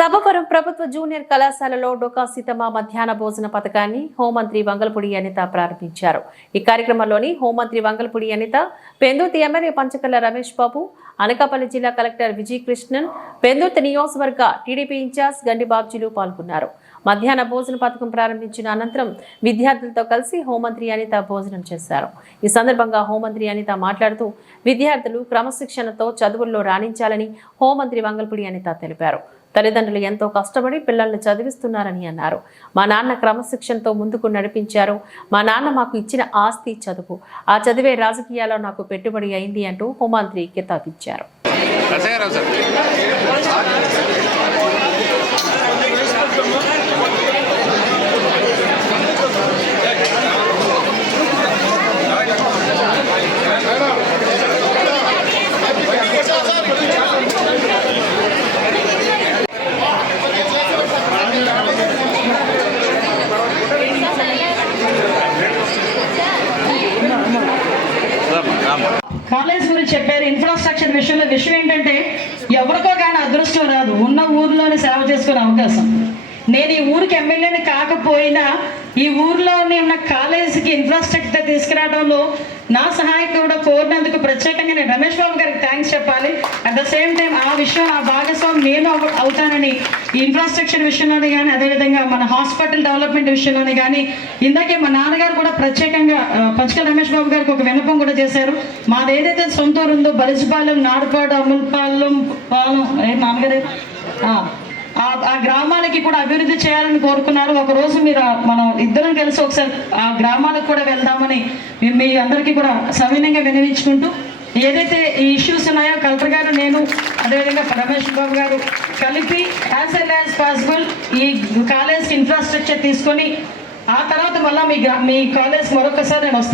సభవరం ప్రభుత్వ జూనియర్ కళాశాలలో డొకా సీతమ్మ మధ్యాహ్న భోజన పథకాన్ని హోంమంత్రి వంగలపూడి అనిత ప్రారంభించారు. ఈ కార్యక్రమంలోని హోంమంత్రి వంగలపూడి అనిత, పెందుర్తి ఎమ్మెల్యే పంచకల్ల రమేష్ బాబు, అనకాపల్లి జిల్లా కలెక్టర్ విజయ్ కృష్ణన్, పెందుర్తి నియోజకవర్గ టీడీపీ ఇన్ఛార్జ్ గండి బాబ్జీలు పాల్గొన్నారు. మధ్యాహ్న భోజన పథకం ప్రారంభించిన అనంతరం విద్యార్థులతో కలిసి హోంమంత్రి అనిత భోజనం చేశారు. ఈ సందర్భంగా హోంమంత్రి అనిత మాట్లాడుతూ విద్యార్థులు క్రమశిక్షణతో చదువుల్లో రాణించాలని హోంమంత్రి వంగలపూడి అనిత తెలిపారు. తల్లిదండ్రులు ఎంతో కష్టపడి పిల్లల్ని చదివిస్తున్నారని అన్నారు. మా నాన్న క్రమశిక్షణతో ముందుకు నడిపించారు. మా నాన్న మాకు ఇచ్చిన ఆస్తి చదువు. ఆ చదివే రాజకీయాల్లో నాకు పెట్టుబడి అయింది అంటూ హోంమంత్రి కితాబిచ్చారు. కాలేజ్ గురించి చెప్పారు. ఇన్ఫ్రాస్ట్రక్చర్ విషయం ఏంటంటే ఎవరికో కానీ అదృష్టం రాదు, ఉన్న ఊర్లోనే సేవ చేసుకునే అవకాశం. నేను ఈ ఊరికి ఎమ్మెల్యేని కాకపోయినా ఈ ఊర్లోనే ఉన్న కాలేజీకి ఇన్ఫ్రాస్ట్రక్చర్ తీసుకురావడంలో నా సహాయం కూడా కోరినందుకు ప్రత్యేకంగా నేను రమేష్ బాబు గారికి థ్యాంక్స్ చెప్పాలి. అట్ ద సేమ్ టైం ఆ విషయం ఆ భాగస్వామి నేను అవుతానని ఈ ఇన్ఫ్రాస్ట్రక్చర్ విషయంలోనే కానీ, అదేవిధంగా మన హాస్పిటల్ డెవలప్మెంట్ విషయంలోనే కానీ, ఇందాకే మా నాన్నగారు కూడా ప్రత్యేకంగా పంచకల రమేష్ బాబు గారికి ఒక విన్నపం కూడా చేశారు. మాది ఏదైతే సొంత ఊరు ఉందో బలిజిపాలెం, నాడుపాడు, అమూల్పాలెం పాలెం నాన్నగారు ఆ గ్రామాలకి కూడా అభివృద్ధి చేయాలని కోరుకున్నారు. ఒకరోజు మీరు మనం ఇద్దరం కలిసి ఒకసారి ఆ గ్రామాలకు కూడా వెళ్దామని మీ అందరికీ కూడా సవినయంగా వినవించుకుంటూ, ఏదైతే ఈ ఇష్యూస్ ఉన్నాయో కలెక్టర్ గారు, నేను, అదేవిధంగా రమేష్ బాబు గారు కలిపి యాజ్ ఎల్ యాజ్ పాసిబుల్ ఈ కాలేజ్కి ఇన్ఫ్రాస్ట్రక్చర్ తీసుకొని ఆ తర్వాత మళ్ళీ మీ కాలేజ్ మరొకసారి నేను వస్తాను.